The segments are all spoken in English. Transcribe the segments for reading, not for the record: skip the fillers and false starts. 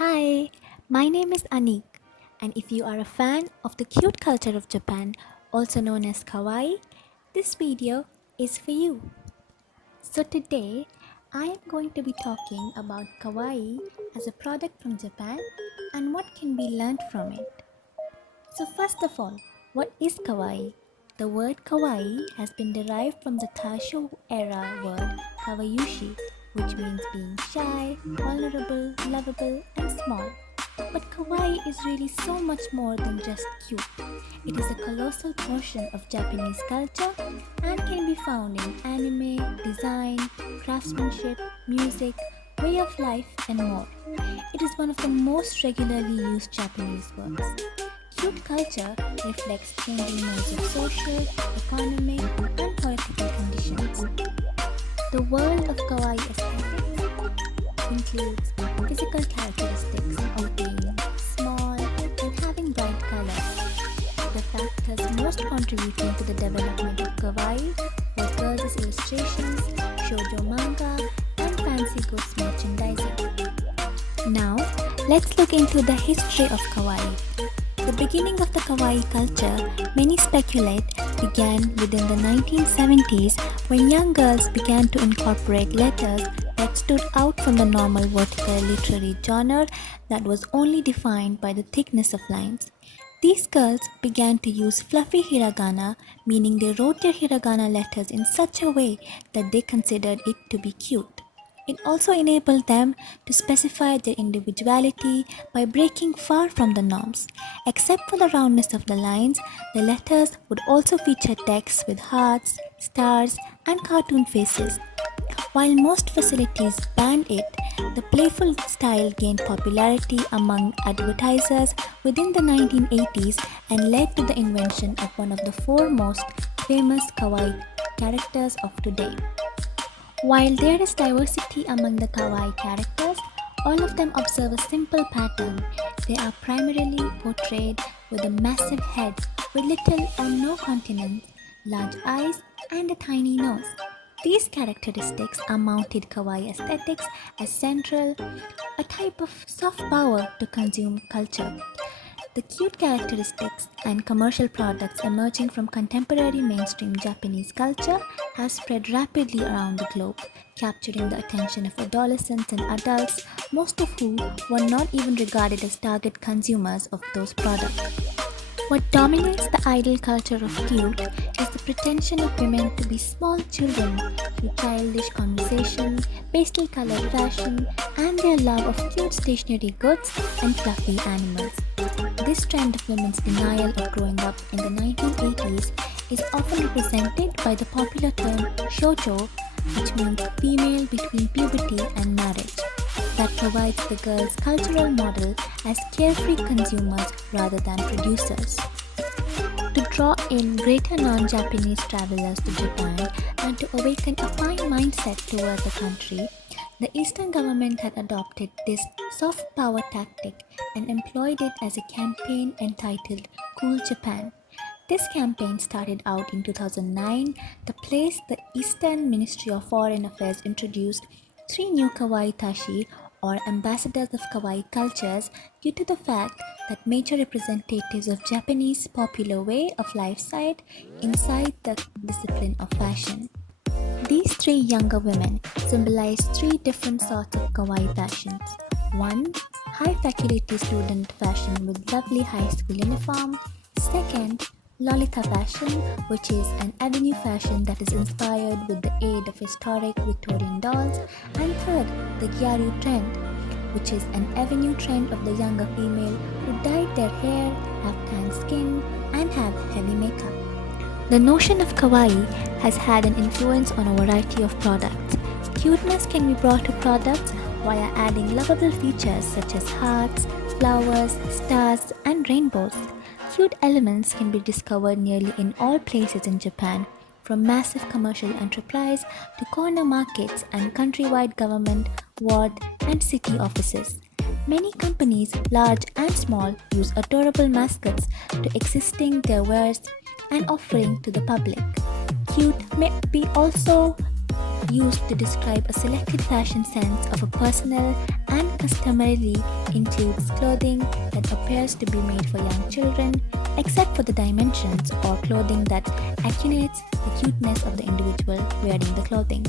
Hi, my name is Aneeq, and if you are a fan of the cute culture of Japan, also known as Kawaii, this video is for you. So today, I am going to be talking about Kawaii as a product from Japan and what can be learned from it. So first of all, what is Kawaii? The word kawaii has been derived from the Taisho era word kawayushi, which means being shy, vulnerable, lovable, and small. But kawaii is really so much more than just cute. It is a colossal portion of Japanese culture and can be found in anime, design, craftsmanship, music, way of life, and more. It is one of the most regularly used Japanese words. Cute culture reflects changing modes of social, economic, and political conditions. The world of Kawaii aesthetics includes physical characteristics of being small and having bright colors. The factors most contributing to the development of Kawaii were girls' illustrations, shoujo manga, and fancy goods merchandising. Now, let's look into the history of Kawaii. The beginning of the Kawaii culture, many speculate, began within the 1970s when young girls began to incorporate letters that stood out from the normal vertical literary genre that was only defined by the thickness of lines. These girls began to use fluffy hiragana, meaning they wrote their hiragana letters in such a way that they considered it to be cute. It also enabled them to specify their individuality by breaking far from the norms. Except for the roundness of the lines, the letters would also feature text with hearts, stars, and cartoon faces. While most facilities banned it, the playful style gained popularity among advertisers within the 1980s and led to the invention of one of the four most famous kawaii characters of today. While there is diversity among the kawaii characters, all of them observe a simple pattern. They are primarily portrayed with a massive head with little or no countenance, large eyes, and a tiny nose. These characteristics are mounted kawaii aesthetics as central, a type of soft power to consume culture. The cute characteristics and commercial products emerging from contemporary mainstream Japanese culture have spread rapidly around the globe, capturing the attention of adolescents and adults, most of whom were not even regarded as target consumers of those products. What dominates the idol culture of cute is the pretension of women to be small children through childish conversation, pastel colored fashion, and their love of cute stationery goods and fluffy animals. This trend of women's denial of growing up in the 1980s is often represented by the popular term shoujo, which means female between puberty and marriage, that provides the girl's cultural model as carefree consumers rather than producers. To draw in greater non-Japanese travelers to Japan and to awaken a fine mindset toward the country, the Eastern government had adopted this soft power tactic and employed it as a campaign entitled Cool Japan. This campaign started out in 2009, the place the Eastern Ministry of Foreign Affairs introduced three new kawaii tashi or ambassadors of kawaii cultures due to the fact that major representatives of Japanese popular way of lifestyle inside the discipline of fashion. These three younger women symbolize three different sorts of kawaii fashions. One, high faculty student fashion with lovely high school uniform. Second, Lolita fashion, which is an avenue fashion that is inspired with the aid of historic Victorian dolls. And third, the Gyaru trend, which is an avenue trend of the younger female who dyed their hair, have tan skin, and have heavy makeup. The notion of kawaii has had an influence on a variety of products. Cuteness can be brought to products via adding lovable features such as hearts, flowers, stars, and rainbows. Cute elements can be discovered nearly in all places in Japan, from massive commercial enterprise to corner markets and countrywide government, ward, and city offices. Many companies, large and small, use adorable mascots to existing their wares and offering to the public. Cute may be also used to describe a selected fashion sense of a personal and customarily includes clothing that appears to be made for young children, except for the dimensions, or clothing that accentuates the cuteness of the individual wearing the clothing.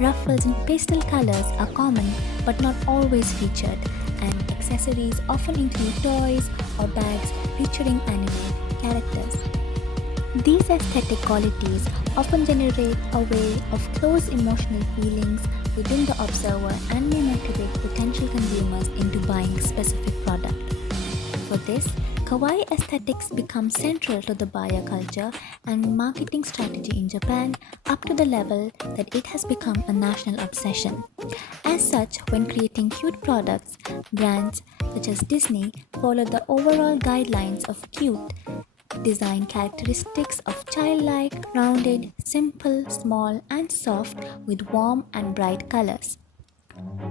Ruffles in pastel colors are common but not always featured, and accessories often include toys or bags featuring anime characters. These aesthetic qualities often generate a way of close emotional feelings within the observer and may motivate potential consumers into buying specific product. For this, Kawaii Aesthetics becomes central to the buyer culture and marketing strategy in Japan, up to the level that it has become a national obsession. As such, when creating cute products, brands such as Disney follow the overall guidelines of cute design characteristics of childlike, rounded, simple, small, and soft with warm and bright colors.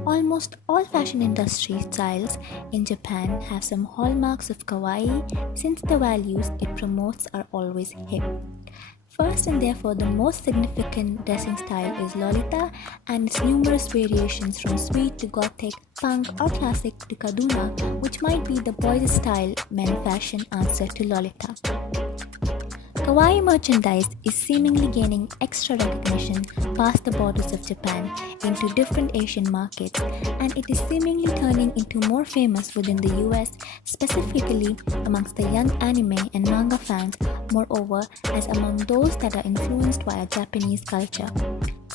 Almost all fashion industry styles in Japan have some hallmarks of kawaii since the values it promotes are always hip. First and therefore the most significant dressing style is Lolita and its numerous variations from sweet to gothic, punk or classic to Kaduna, which might be the boys' style men fashion answer to Lolita. Kawaii merchandise is seemingly gaining extra recognition past the borders of Japan into different Asian markets, and it is seemingly turning into more famous within the US, specifically amongst the young anime and manga fans, moreover as among those that are influenced by Japanese culture.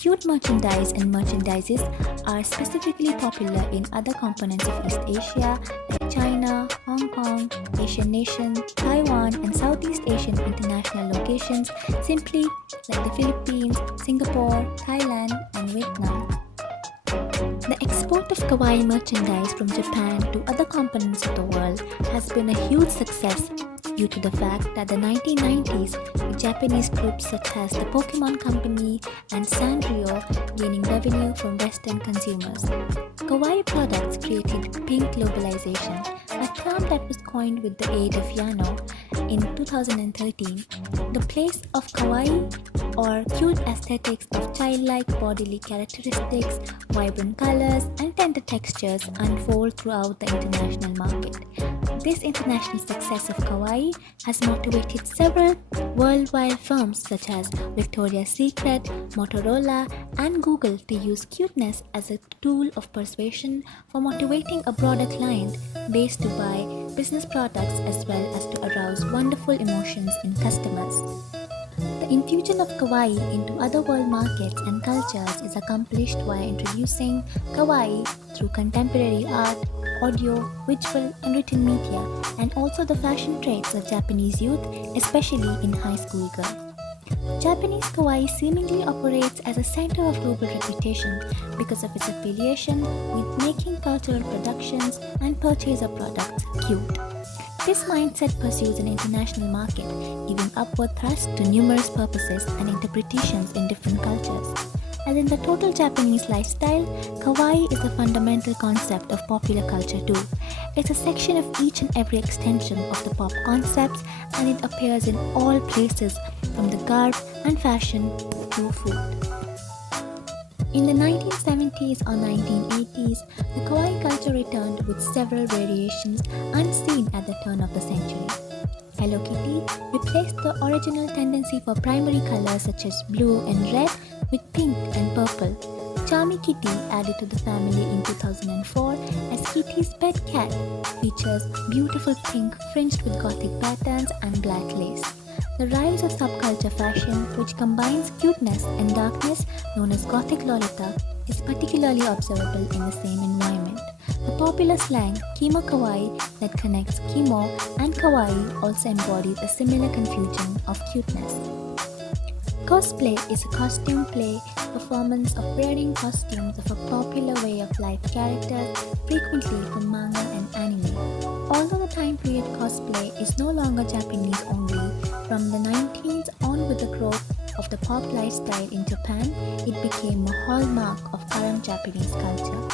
Cute merchandise and merchandises are specifically popular in other components of East Asia like China, Hong Kong, Asian nations, Taiwan, and Southeast Asian international locations, simply like the Philippines, Singapore, Thailand, and Vietnam. The export of kawaii merchandise from Japan to other components of the world has been a huge success due to the fact that the 1990s, with Japanese groups such as the Pokemon Company and Sanrio gaining revenue from Western consumers. Kawaii products created pink globalization, a term that was coined with the aid of Yano in 2013. The place of kawaii or cute aesthetics of childlike bodily characteristics, vibrant colors, and tender textures unfold throughout the international market. This international success of kawaii has motivated several worldwide firms such as Victoria's Secret, Motorola, and Google to use cuteness as a tool of persuasion for motivating a broader client base to buy business products as well as to arouse wonderful emotions in customers. The infusion of kawaii into other world markets and cultures is accomplished via introducing kawaii through contemporary art, audio, visual, and written media, and also the fashion traits of Japanese youth, especially in high school girls. Japanese kawaii seemingly operates as a center of global reputation because of its affiliation with making cultural productions and purchase of products cute. This mindset pursues an international market, giving upward thrust to numerous purposes and interpretations in different cultures. As in the total Japanese lifestyle, kawaii is a fundamental concept of popular culture too. It's a section of each and every extension of the pop concepts, and it appears in all places from the garb and fashion to food. In the 1970s or 1980s, the kawaii culture returned with several variations unseen at the turn of the century. Hello Kitty replaced the original tendency for primary colors such as blue and red with pink and purple. Charmy Kitty added to the family in 2004 as Kitty's pet cat features beautiful pink fringed with gothic patterns and black lace. The rise of subculture fashion, which combines cuteness and darkness, known as Gothic Lolita, is particularly observable in the same environment. The popular slang Kimo Kawaii that connects Kimo and Kawaii also embodies a similar confusion of cuteness. Cosplay is a costume play performance of wearing costumes of a popular way of life characters, frequently from manga and anime. Although the time period cosplay is no longer Japanese only, from the 19th on with the growth of the pop lifestyle in Japan, it became a hallmark of current Japanese culture.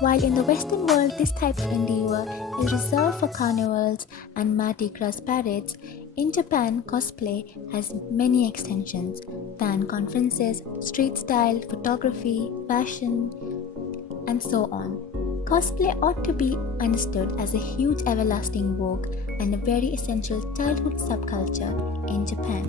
While in the Western world this type of endeavor is reserved for carnivals and Mardi Gras parades, In Japan, cosplay has many extensions: fan conferences, street style, photography, fashion, and so on. Cosplay ought to be understood as a huge everlasting vogue and a very essential childhood subculture in Japan.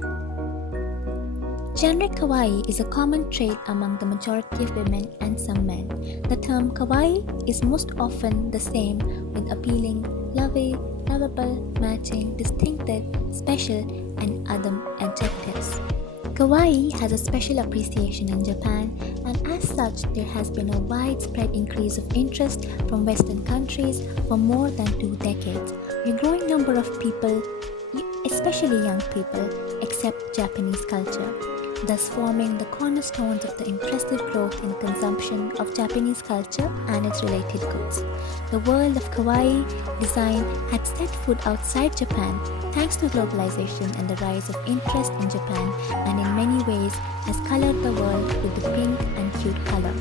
Generic kawaii is a common trait among the majority of women and some men. The term kawaii is most often the same with appealing, lovable, matching, distinctive, special, and other adjectives. Kawaii has a special appreciation in Japan, and as such, there has been a widespread increase of interest from Western countries for more than 2 decades. A growing number of people, especially young people, accept Japanese culture, thus forming the cornerstones of the impressive growth in consumption of Japanese culture and its related goods. The world of kawaii design had set foot outside Japan thanks to globalization and the rise of interest in Japan, and in many ways has colored the world with the pink and cute color.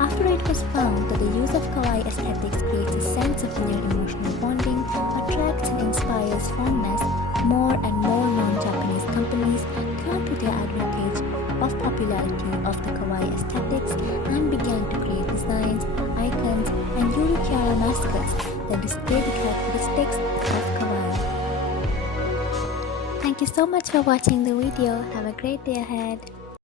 After it was found that the use of Kawaii aesthetics creates a sense of near emotional bonding, attracts and inspires fondness, more and more non-Japanese companies turned to their advantage of popularity of the Kawaii aesthetics and began to create designs, icons, and Yurikiara mascots that display the characteristics of Kawaii. Thank you so much for watching the video. Have a great day ahead.